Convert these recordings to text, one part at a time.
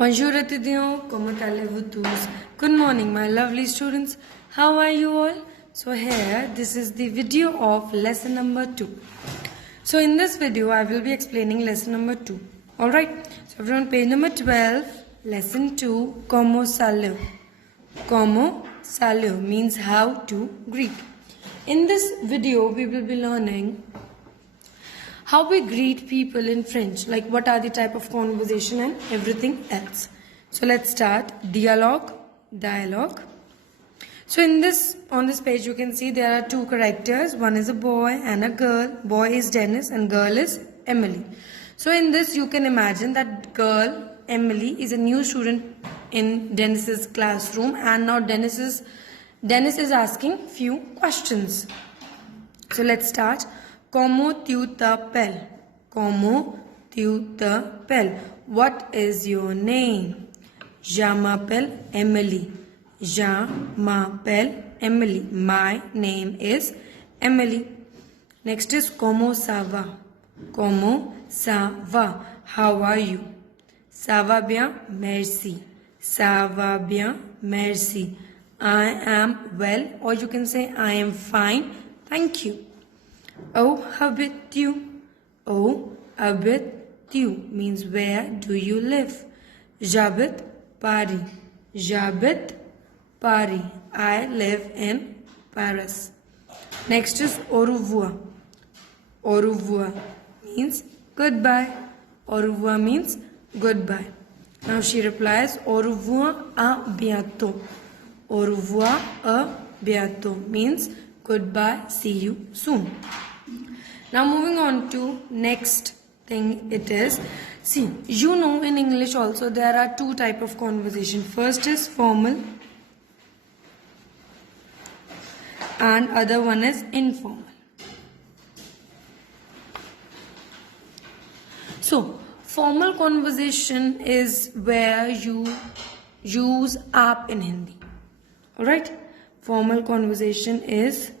Bonjour étudiants, comment allez-vous tous? Good morning my lovely students. How are you all? So here this is the video of lesson number 2. So in this video I will be explaining lesson number 2. Alright, so we're on page number 12, lesson 2, Como saleu. Como saleu means how to greet. In this video we will be learning how we greet people in French, like what are the type of conversation and everything else. So let's start. Dialogue. So on this page you can see there are two characters. One is a boy and a girl. Boy is Dennis and girl is Emily. So in this you can imagine that girl Emily is a new student in Dennis's classroom, and now Dennis is asking few questions. So let's start. Como tu t'appelles? Como tu t'appelles? What is your name? Je m'appelle Emily. Je m'appelle Emily. My name is Emily. Next is Como ça va? Como ça va? How are you? Ça va bien, merci. Ça va bien, merci. I am well, or you can say I am fine, thank you. Où habites-tu? Où habites-tu means where do you live? J'habite Paris. J'habite Paris. I live in Paris. Next is au revoir. Au revoir means goodbye. Au revoir means goodbye. Now she replies au revoir à bientôt. Au revoir à bientôt means goodbye, see you soon. Now moving on to next thing, it is, see, you know in English also there are two type of conversation. First is formal and other one is informal. So formal conversation is where you use aap in Hindi. Alright, formal conversation is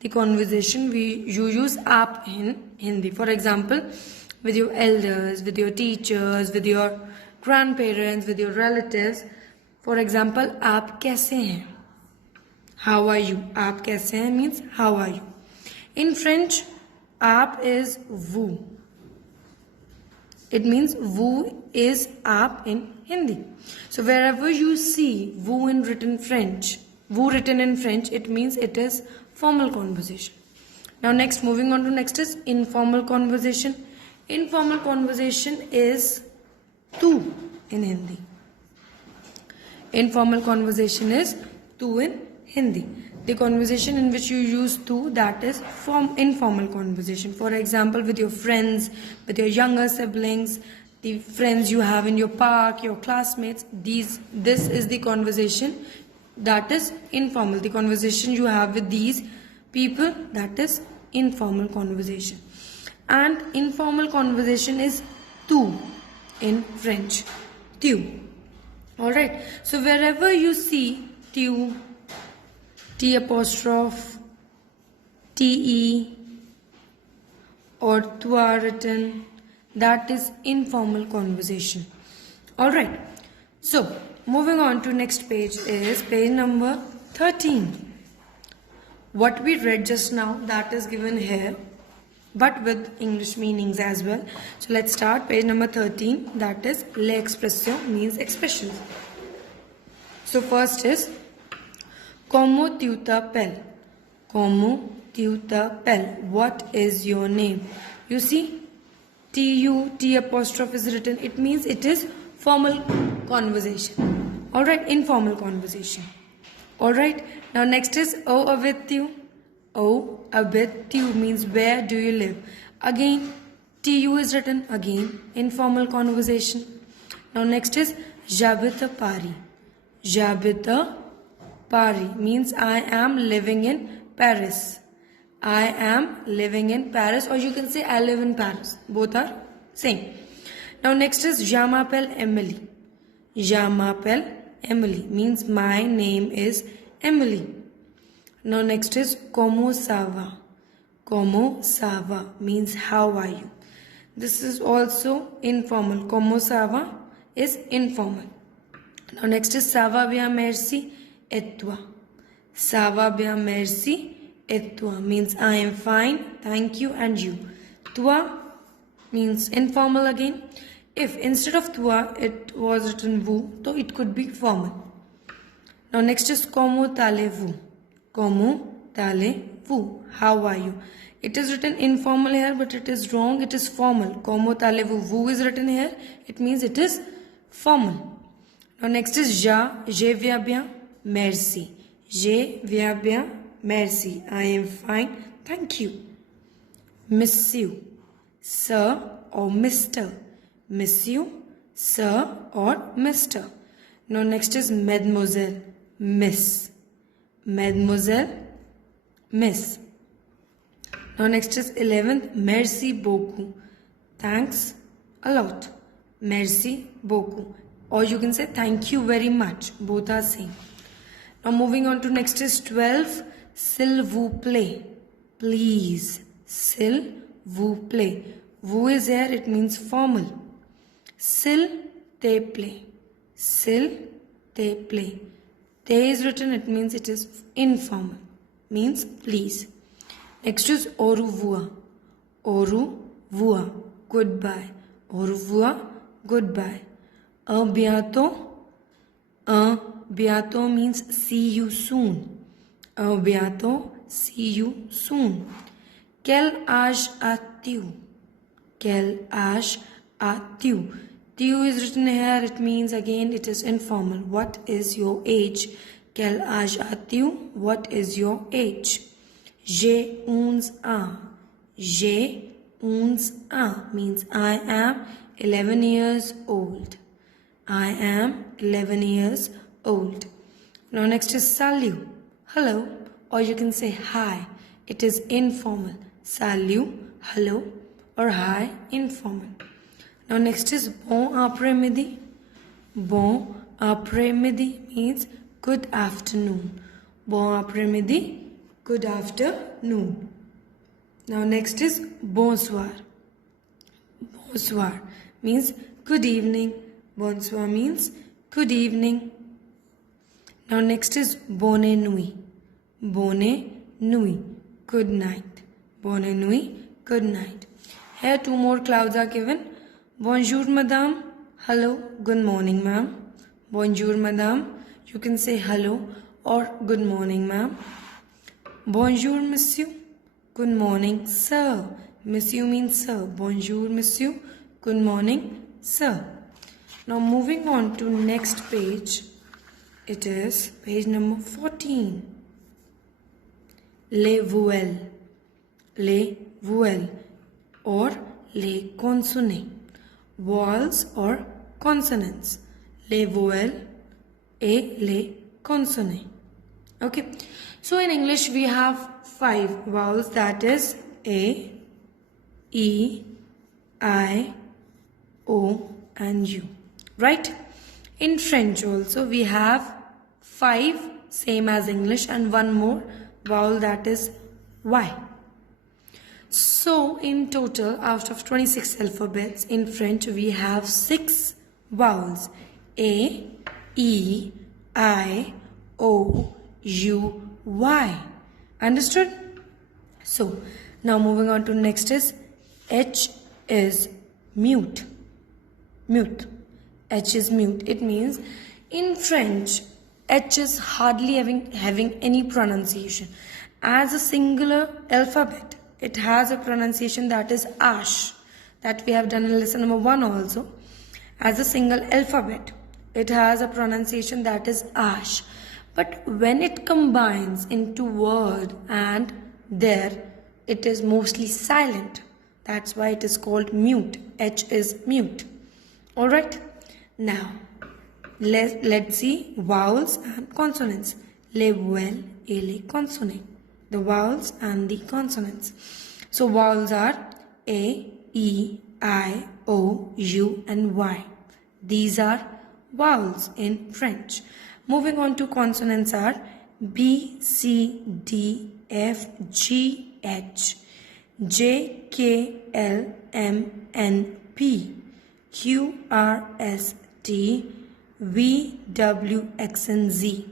the conversation you use aap in Hindi. For example, with your elders, with your teachers, with your grandparents, with your relatives. For example, aap kaise hain? How are you? Aap kaise hain means how are you? In French, aap is vous. It means vous is aap in Hindi. So wherever you see vous written in French, it means it is formal conversation. Now next, moving on to next is informal conversation. Informal conversation is tu in Hindi. Informal conversation is tu in Hindi. The conversation in which you use tu, that is informal conversation. For example, with your friends, with your younger siblings, the friends you have in your park, your classmates, this is the conversation that is informal. The conversation you have with these people, that is informal conversation. And informal conversation is tu in French. Tu. Alright. So wherever you see tu, T apostrophe, TE or toi written, that is informal conversation. Alright. So moving on to next page is page number 13. What we read just now, that is given here, but with English meanings as well. So let's start page number 13, that is les expressions means expressions. So first is Como tu t'appelles? Como tu t'appelles? What is your name? You see, T apostrophe is written. It means it is formal conversation. Alright, informal conversation. Alright, now next is où habites-tu? Où habites-tu means where do you live? Again, tu is written, again, informal conversation. Now next is j'habite Paris. J'habite Paris means I am living in Paris. I am living in Paris, or you can say I live in Paris. Both are same. Now next is je m'appelle Emily. Je m'appelle Emily means my name is Emily. Now next is como ça va? Como ça va means how are you? This is also informal. Como ça va is informal. Now next is ça va bien merci et toi. Ça va bien merci et toi means I am fine, thank you, and you. Toi means informal again. If instead of toi it was written vous, so it could be formal. Now next is como allez-vous. Como allez-vous? How are you? It is written informal here, but it is wrong. It is formal. Como allez-vous? Vous is written here. It means it is formal. Now next is je vais bien, merci. Je vais bien, merci. I am fine, thank you. Monsieur, sir or Mr. Monsieur, sir or Mr. Now next is mademoiselle, miss. Mademoiselle, miss. Now next is 11th, merci beaucoup. Thanks a lot. Merci beaucoup. Or you can say thank you very much. Both are same. Now moving on to next is 12, s'il vous plaît. Please. S'il vous plaît. Vous is here, it means formal. S'il te plaît. S'il te plaît. Te is written, it means it is informal. Means please. Next is au revoir. Au revoir. Goodbye. Au revoir. Goodbye. A bientôt. A bientôt means see you soon. A bientôt, see you soon. Quel âge as-tu? Quel âge as-tu? Tu is written here, it means again it is informal. What is your age? Quel âge as-tu? What is your age? J'ai 11 ans. J'ai 11 ans means I am 11 years old. I am 11 years old. Now next is salut. Hello, or you can say hi. It is informal. Salut, hello, or hi, informal. Now next is bon après-midi. Bon après-midi means good afternoon. Bon après-midi, good afternoon. Now next is bonsoir. Bonsoir means good evening. Bonsoir means good evening. Now next is bonne nuit. Bonne nuit, good night. Bonne nuit, good night. Here two more clouds are given. Bonjour madame. Hello, good morning ma'am. Bonjour madame. You can say hello or good morning ma'am. Bonjour monsieur. Good morning sir. Monsieur means sir. Bonjour monsieur. Good morning sir. Now moving on to next page. It is page number 14. Les voyelles. Les voyelles or les consonnes. Vowels or consonants. Les voyelles et les consonnes. Okay. So in English we have 5 vowels, that is A, E, I, O and U. Right? In French also we have 5 same as English and one more vowel, that is Y. So in total out of 26 alphabets in French we have 6 vowels: A, E, I, O, U, Y. Understood? So now moving on to next is H is mute. Mute. H is mute. It means in French H is hardly having any pronunciation. As a singular alphabet, it has a pronunciation, that is ash, that we have done in lesson number 1 also. As a single alphabet, it has a pronunciation, that is ash. But when it combines into word and there, it is mostly silent. That's why it is called mute. H is mute. Alright. Now, let's see vowels and consonants. Les voyelles et les consonnes. The vowels and the consonants. So vowels are A, E, I, O, U and Y. These are vowels in French. Moving on to consonants are B, C, D, F, G, H, J, K, L, M, N, P, Q, R, S, T, V, W, X and Z.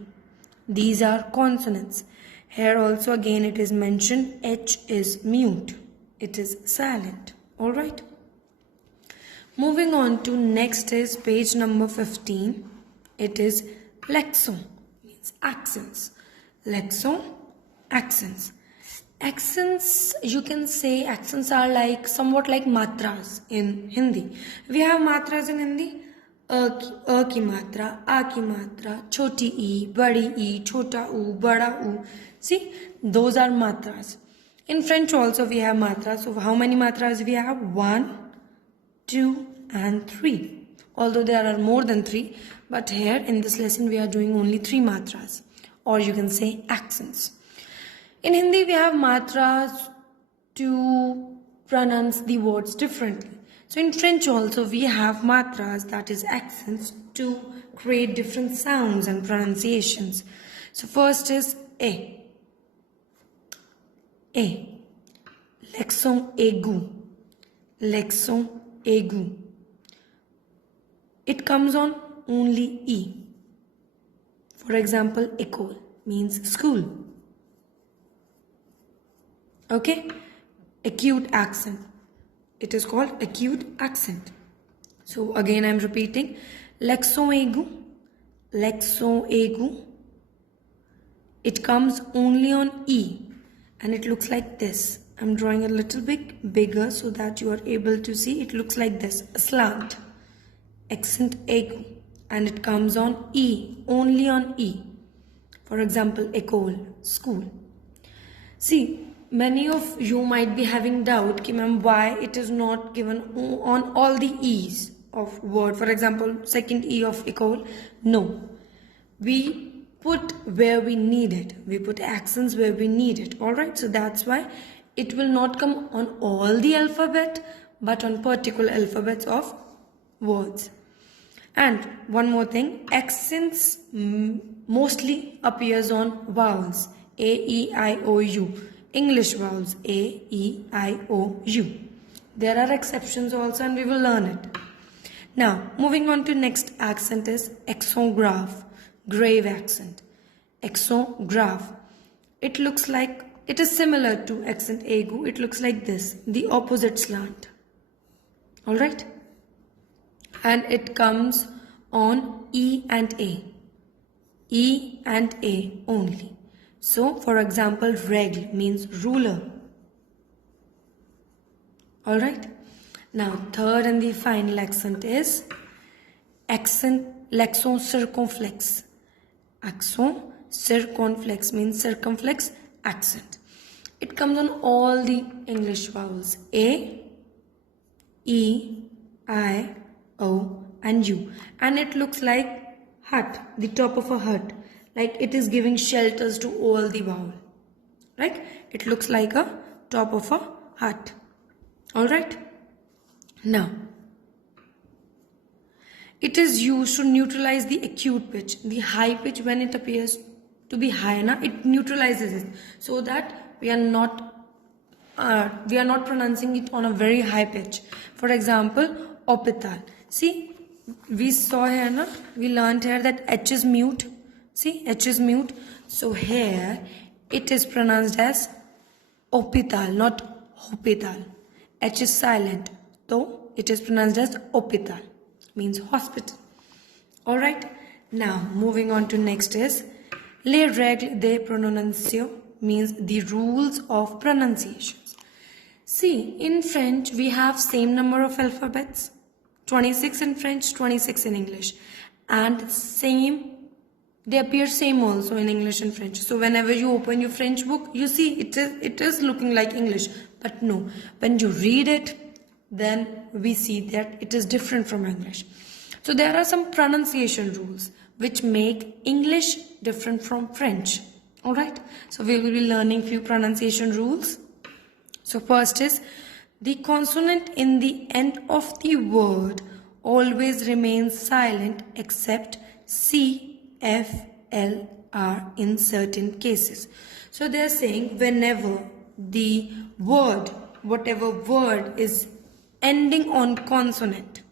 These are consonants. Here also again it is mentioned H is mute. It is silent. Alright. Moving on to next is page number 15. It is lexon, means accents. Lexon, accents. Accents, you can say accents are like somewhat like matras in Hindi. We have matras in Hindi. A ki matra, a ki matra, choti e, badi e, chota u, bada u. See, those are matras. In French also we have matras. So how many matras we have? 1, 2 and 3. Although there are more than 3. But here in this lesson we are doing only 3 matras. Or you can say accents. In Hindi we have matras to pronounce the words differently. So in French also we have matras, that is accents, to create different sounds and pronunciations. So first is A. A. L'accent aigu. L'accent aigu. It comes on only E. For example, école means school. Okay? Acute accent. It is called acute accent. So again I am repeating. L'accent aigu. L'accent aigu. It comes only on E. And it looks like this. I'm drawing a little bit bigger so that you are able to see. It looks like this. A slant. Accent aigu. And it comes on E. Only on E. For example, école, school. See, many of you might be having doubt ki ma'am, why it is not given on all the E's of word. For example, second E of école. No. We put where we need it. We put accents where we need it. Alright, so that's why it will not come on all the alphabet, but on particular alphabets of words. And one more thing, accents mostly appears on vowels. A, E, I, O, U. English vowels. A, E, I, O, U. There are exceptions also and we will learn it. Now, moving on to next accent is accent grave. Grave accent. Accent grave. It looks like, it is similar to accent aigu. It looks like this. The opposite slant. Alright? And it comes on E and A. E and A only. So, for example, règle means ruler. Alright? Now, third and the final accent is l'accent circonflexe. Accent circonflexe means circumflex accent. It comes on all the English vowels. A, E, I, O and U. And it looks like hut, the top of a hut. Like it is giving shelters to all the vowel. Right? It looks like a top of a hut. Alright? Now, it is used to neutralize the acute pitch. The high pitch, when it appears to be high, it neutralizes it. So that we are not pronouncing it on a very high pitch. For example, hôpital. See, we saw here, we learned here that H is mute. See, H is mute. So here, it is pronounced as hôpital, not hospital. H is silent. So, it is pronounced as hôpital. Means hospital. Alright. Now, moving on to next is les règles de prononciation. Means the rules of pronunciations. See, in French, we have same number of alphabets. 26 in French, 26 in English. And same, they appear same also in English and French. So whenever you open your French book, you see it is looking like English. But no, when you read it, then we see that it is different from English. So there are some pronunciation rules which make English different from French. Alright, so we will be learning few pronunciation rules. So first is, the consonant in the end of the word always remains silent except C, F, L, R in certain cases. So they are saying whenever the word, whatever word is ending on consonant,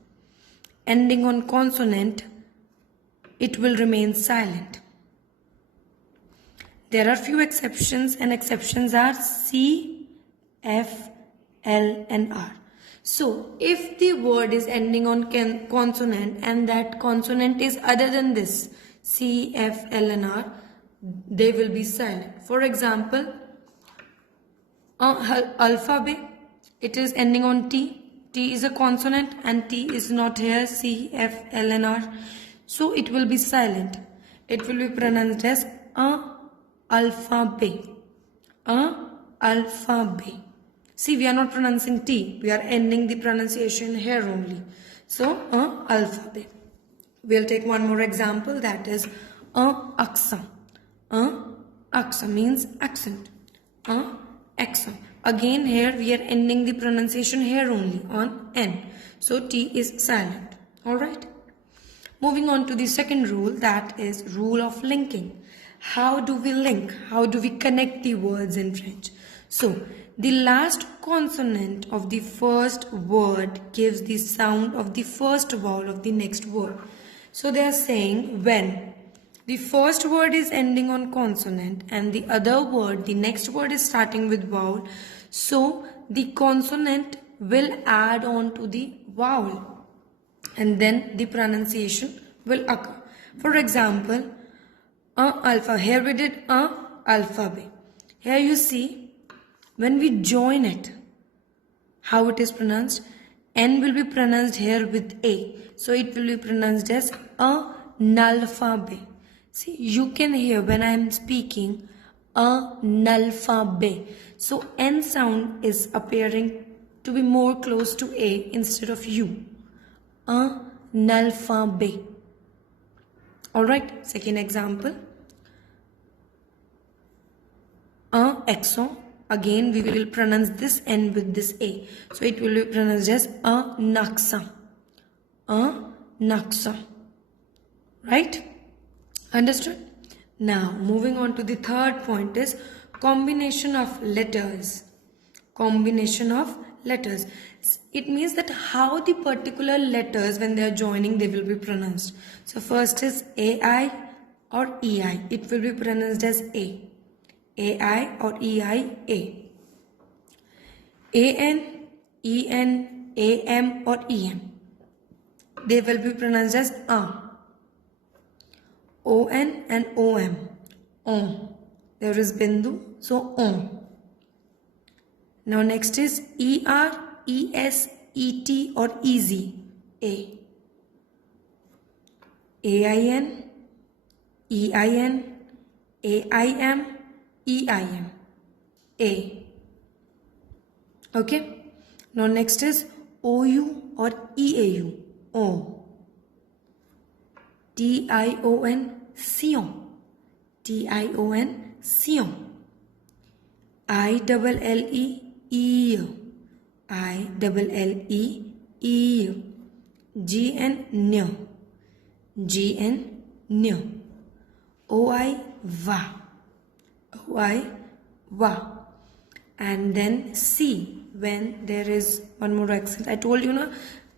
ending on consonant, it will remain silent. There are few exceptions, and exceptions are C, F, L and R. So if the word is ending on consonant and that consonant is other than this C, F, L and R, they will be silent. For example, alphabet, it is ending on T. T is a consonant and T is not here, C, F, L and R. So it will be silent. It will be pronounced as alphabet. Alphabet. See, we are not pronouncing T. We are ending the pronunciation here only. So, alphabet. We'll take one more example, that is aksa. Aksa means accent. Aksa. Again, here we are ending the pronunciation here only on N. So, T is silent. Alright. Moving on to the second rule, that is rule of linking. How do we link? How do we connect the words in French? So, the last consonant of the first word gives the sound of the first vowel of the next word. So, they are saying when the first word is ending on consonant and the other word, the next word is starting with vowel. So, the consonant will add on to the vowel and then the pronunciation will occur. For example, alpha. Here we did alphabet. Here you see, when we join it, how it is pronounced? N will be pronounced here with A. So it will be pronounced as nalphabet. See, you can hear when I am speaking nalphabet. So N sound is appearing to be more close to A instead of U. Nalphabet. Alright, second example. Exo. Again, we will pronounce this N with this A. So it will be pronounced as naksa. Naksa. Right? Understood? Now, moving on to the third point is combination of letters. Combination of letters. It means that how the particular letters, when they are joining, they will be pronounced. So first is AI or EI. It will be pronounced as A. AI or EI, A. AN, EN, AM or EM. They will be pronounced as A. ON and OM. On. There is Bindu, so on. Now next is ER, ES, ET or EZ. A. AIN, EIN, AIM, EIM. A. Okay. Now next is OU or EAU. O. TION, Sion. TION, Sion. ILLE, E. ILLE, E. GN, N. GN, N. OI, Va. OI, Va. And then C, when there is one more accent. I told you, na,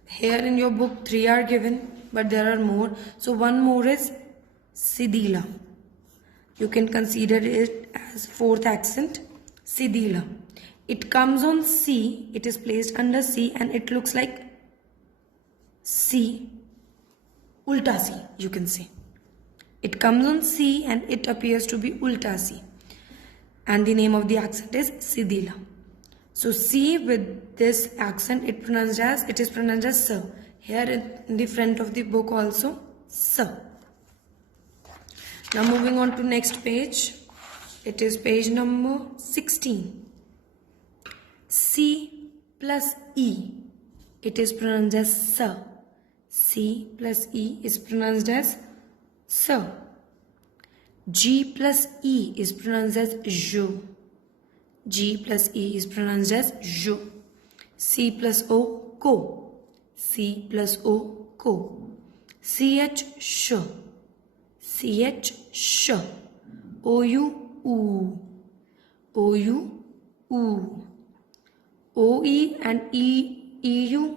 here in your book 3 are given, but there are more. So one more is Sidila. You can consider it as 4th accent, Sidila. It comes on C, it is placed under C and it looks like C, Ulta C, you can say. It comes on C and it appears to be Ulta C. And the name of the accent is Sidila. So C with this accent, it is pronounced as Sir. Here in the front of the book also, Sir. Now moving on to next page. It is page number 16. C plus E. It is pronounced as Sir. C plus E is pronounced as Sir. G plus E is pronounced as Jo. G plus E is pronounced as Jo. C plus O, Ko. C plus O, Ko. CH, Sh. CH, Sh. OU, Oo. OU, Oo. OE and EU,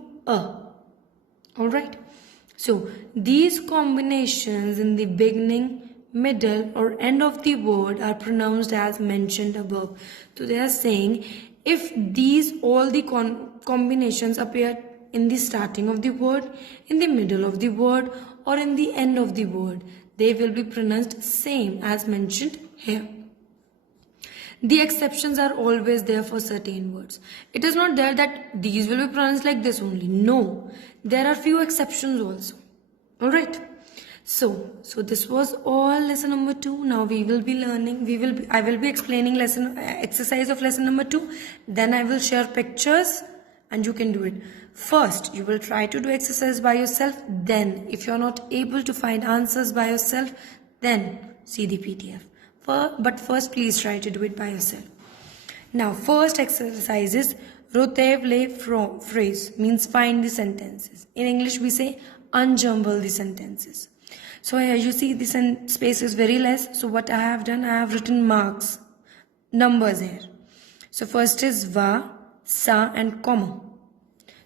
Alright. So these combinations in the beginning, middle or end of the word are pronounced as mentioned above. So they are saying if these all the combinations appear in the starting of the word, in the middle of the word or in the end of the word, they will be pronounced same as mentioned here. The exceptions are always there for certain words. It is not there that these will be pronounced like this only. No, there are few exceptions also. Alright. So this was all lesson number 2. Now we will be learning, I will be explaining exercise of lesson number 2. Then I will share pictures and you can do it. First, you will try to do exercise by yourself. Then, if you are not able to find answers by yourself, then see the PDF. But first, please try to do it by yourself. Now, first exercise is Rotev le phrase, means find the sentences. In English, we say unjumble the sentences. So here you see this space is very less. So what I have done, I have written marks, numbers here. So first is va, sa and como.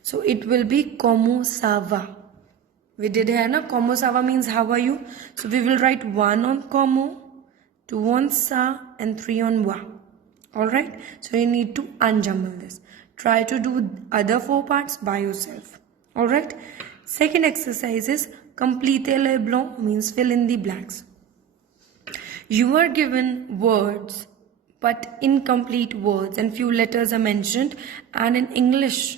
So it will be como sa va. We did here na, como sa va means how are you. So we will write 1 on como, 2 on sa and 3 on va. Alright. So you need to unjumble this. Try to do other 4 parts by yourself. Alright. Second exercise is complete le blanc, means fill in the blanks. You are given words but incomplete words and few letters are mentioned, and in English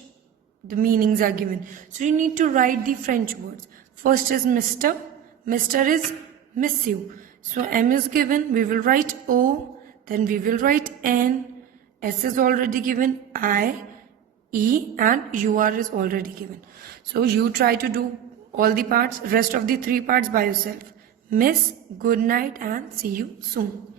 the meanings are given. So you need to write the French words. First is Mr. Mr is miss you. So M is given, we will write O, then we will write N, S is already given, I, E and UR is already given. So you try to do all the parts, rest of the 3 parts by yourself. Miss, good night and see you soon.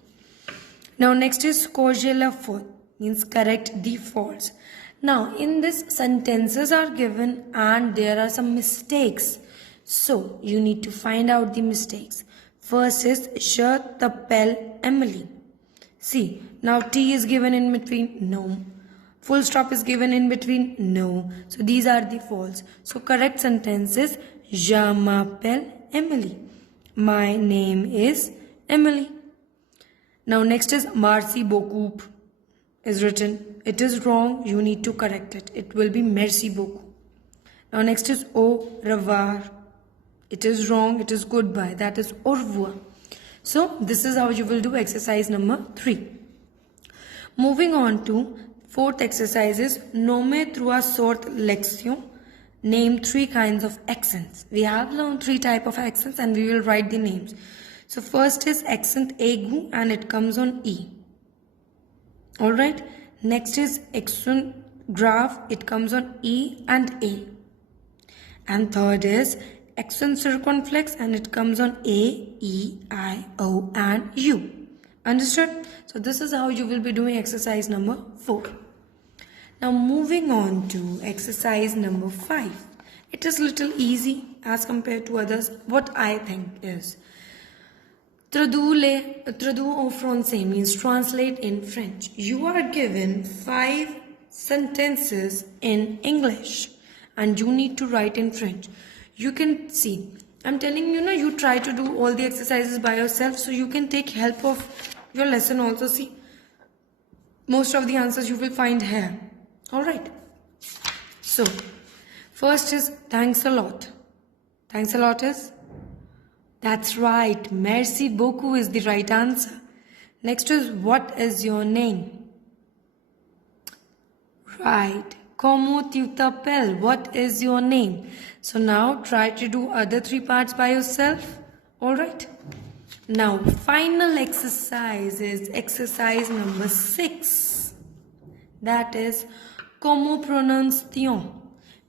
Now next is corriger la faute, means correct the faults. Now in this sentences are given and there are some mistakes. So you need to find out the mistakes. First is je t'appelle Emily. See, now T is given in between, no. Full stop is given in between, no. So these are the faults. So correct sentence is je m'appelle Emily. My name is Emily. Now next is merci beaucoup is written. It is wrong. You need to correct it. It will be merci beaucoup. Now next is au revoir. It is wrong. It is goodbye. That is au revoir. So this is how you will do exercise number 3. Moving on to 4th exercise is Nomme 3 sortes lexions. Name 3 kinds of accents. We have learned 3 types of accents and we will write the names. So first is accent aigu and it comes on E. Alright. Next is accent grave. It comes on E and A. And third is accent circumflex and it comes on A, E, I, O and U. Understood? So this is how you will be doing exercise number 4. Now moving on to exercise number 5. It is little easy as compared to others. What I think is traduire en français means translate in French. You are given 5 sentences in English and you need to write in French. You can see, I'm telling you, you try to do all the exercises by yourself so you can take help of your lesson also. See, most of the answers you will find here. Alright. So, first is thanks a lot. Thanks a lot is? That's right. Merci beaucoup is the right answer. Next is what is your name? Right. Comment tu t'appelles? What is your name? So now try to do other 3 parts by yourself. Alright. Now final exercise is exercise number 6. That is comment prononce-t-on?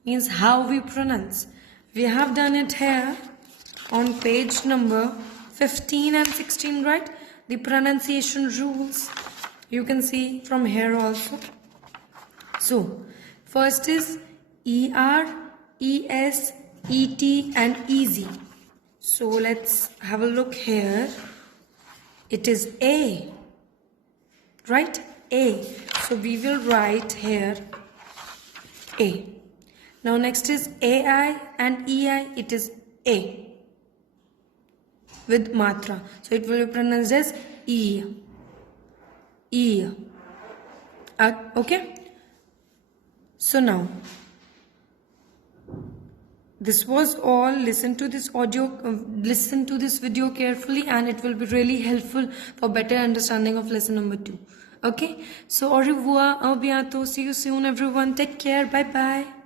Means how we pronounce. We have done it here on page number 15 and 16, right? The pronunciation rules. You can see from here also. So, first is ER, ES, ET and EZ. So, let's have a look here. It is A, right? A. So, we will write here A. Now, next is AI and EI. It is A with matra. So it will be pronounced as E. E. Okay. So now, this was all. Listen to this listen to this video carefully, and it will be really helpful for better understanding of lesson number 2. Okay. So au revoir, à bientôt. See you soon, everyone. Take care. Bye bye.